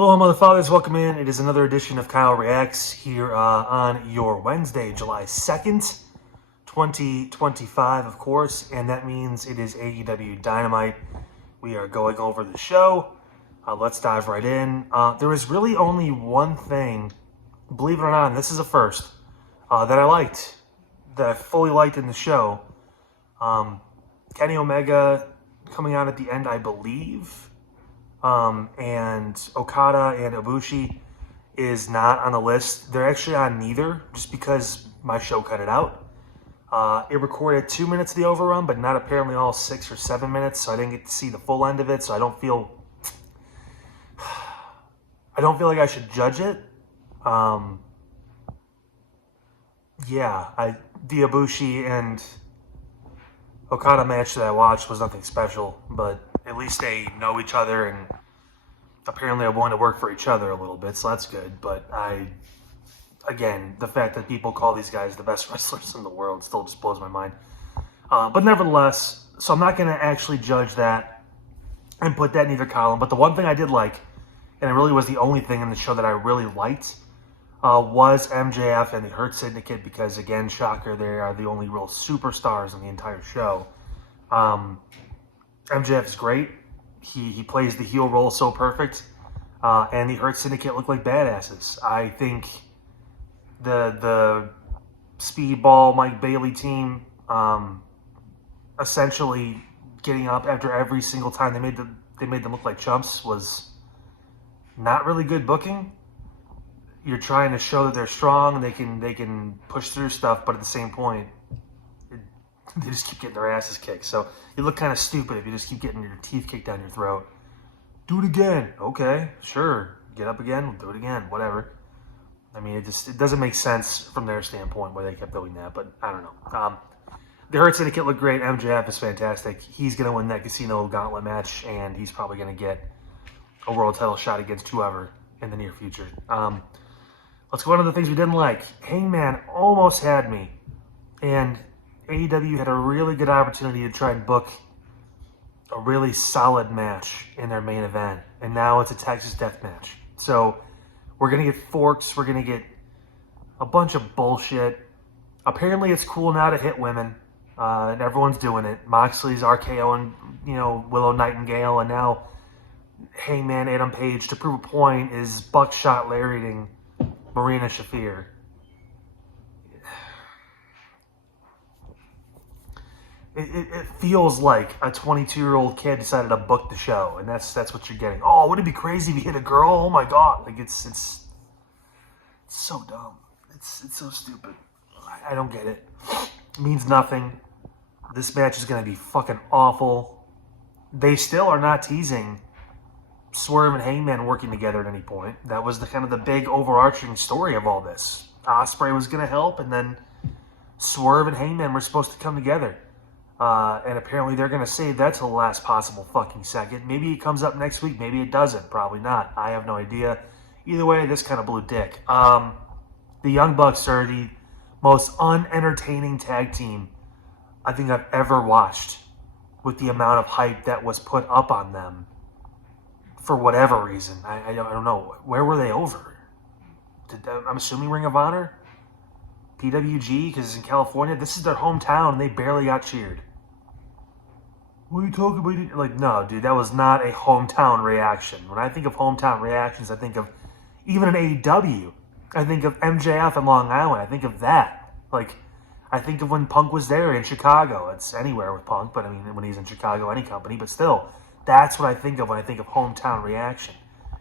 Hello, motherfuckers. Welcome in. It is another edition of Kyle Reacts here on your Wednesday, July 2nd, 2025, of course. And that means it is AEW Dynamite. We are going over the show. Let's dive right in. There is really only one thing, believe it or not, and this is a first, that I liked, that I fully liked in the show. Kenny Omega coming out at the end, I believe. And Okada and Ibushi is not on the list. They're actually on neither, just because my show cut it out. It recorded 2 minutes of the overrun, but not apparently all 6 or 7 minutes, so I didn't get to see the full end of it, so I don't feel like I should judge it. The Ibushi and Okada match that I watched was nothing special, but at least they know each other and apparently are willing to work for each other a little bit, so that's good. But again, the fact that people call these guys the best wrestlers in the world still just blows my mind. But nevertheless, so I'm not going to actually judge that and put that in either column. But the one thing I did like, and it really was the only thing in the show that I really liked, was MJF and the Hurt Syndicate, because again, shocker, they are the only real superstars in the entire show. MJF is great. He plays the heel role so perfect. And the Hurt Syndicate look like badasses. I think the Speedball Mike Bailey team, essentially getting up after every single time they made them look like chumps, was not really good booking. You're trying to show that they're strong and they can push through stuff, but at the same point, they just keep getting their asses kicked. So you look kind of stupid if you just keep getting your teeth kicked down your throat. Do it again. Okay, sure. Get up again. We'll do it again. Whatever. I mean, it doesn't make sense from their standpoint why they kept doing that, but I don't know. The Hurt Syndicate look great. MJF is fantastic. He's going to win that Casino Gauntlet match, and he's probably going to get a world title shot against whoever in the near future. Let's go on to the things we didn't like. Hangman almost had me, and AEW had a really good opportunity to try and book a really solid match in their main event, and now it's a Texas Death Match. So we're going to get forks, we're going to get a bunch of bullshit. Apparently it's cool now to hit women, and everyone's doing it. Moxley's RKOing, Willow Nightingale, and now Hangman Adam Page, to prove a point, is buckshot lariating Marina Shafir. It feels like a 22-year-old kid decided to book the show, and that's what you're getting. Oh, would it be crazy if you hit a girl? Oh my god! Like it's so dumb. It's so stupid. I don't get it. It means nothing. This match is gonna be fucking awful. They still are not teasing Swerve and Hangman working together at any point. That was the big overarching story of all this. Ospreay was gonna help, and then Swerve and Hangman were supposed to come together. And apparently they're going to save that till the last possible fucking second. Maybe it comes up next week. Maybe it doesn't. Probably not. I have no idea. Either way, this kind of blew dick. The Young Bucks are the most unentertaining tag team I think I've ever watched, with the amount of hype that was put up on them for whatever reason. I don't know. Where were they over? I'm assuming Ring of Honor? PWG, because it's in California. This is their hometown, and they barely got cheered. What are you talking about? Like, no, dude, that was not a hometown reaction. When I think of hometown reactions, I think of, even in AEW, I think of MJF in Long Island. I think of that. Like, I think of when Punk was there in Chicago. It's anywhere with Punk, but I mean, when he's in Chicago, any company. But still, that's what I think of when I think of hometown reaction.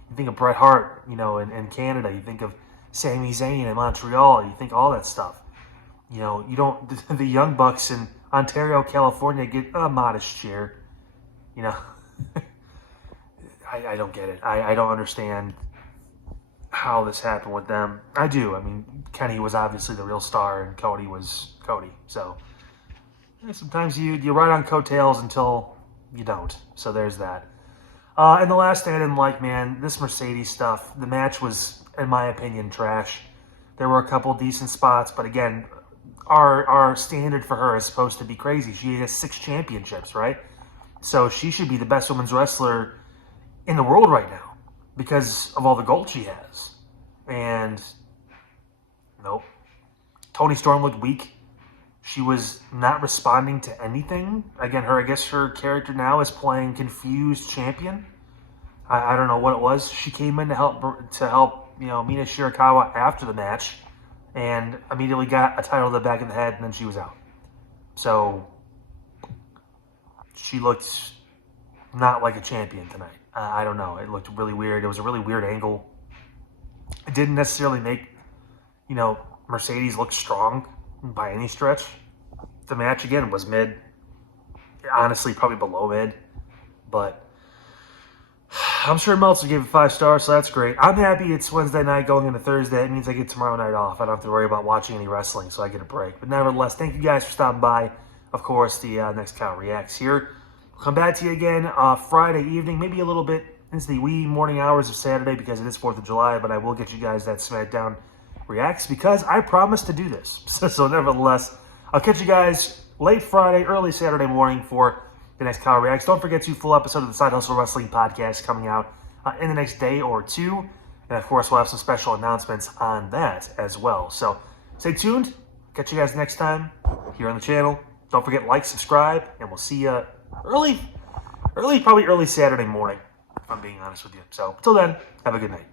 You think of Bret Hart, in Canada. You think of Sami Zayn in Montreal. You think all that stuff. You don't. The Young Bucks in Ontario, California get a modest cheer. I don't get it. I don't understand how this happened with them. I do. I mean, Kenny was obviously the real star, and Cody was Cody. So sometimes you ride on coattails until you don't. So there's that. And the last thing I didn't like, man, this Mercedes stuff. The match was, in my opinion, trash. There were a couple decent spots, but again, our standard for her is supposed to be crazy. She has 6 championships, right? So she should be the best women's wrestler in the world right now. because of all the gold she has. And nope. Toni Storm looked weak. She was not responding to anything. Again, I guess her character now is playing confused champion. I don't know what it was. She came in to help Mina Shirakawa after the match, and immediately got a title to the back of the head, and then she was out. So she looked not like a champion tonight. I don't know. It looked really weird. It was a really weird angle. It didn't necessarily make, Mercedes look strong by any stretch. The match, again, was mid. Honestly, probably below mid. But I'm sure Meltzer gave it 5 stars, so that's great. I'm happy it's Wednesday night going into Thursday. It means I get tomorrow night off. I don't have to worry about watching any wrestling, so I get a break. But nevertheless, thank you guys for stopping by. Of course, the next Kyle Reacts here. We'll come back to you again Friday evening, maybe a little bit into the wee morning hours of Saturday because it is 4th of July, but I will get you guys that SmackDown Reacts because I promised to do this. So nevertheless, I'll catch you guys late Friday, early Saturday morning for the next Kyle Reacts. Don't forget to full episode of the Side Hustle Wrestling Podcast coming out in the next day or two. And of course, we'll have some special announcements on that as well. So stay tuned. Catch you guys next time here on the channel. Don't forget, like, subscribe, and we'll see you probably early Saturday morning, if I'm being honest with you. So until then, have a good night.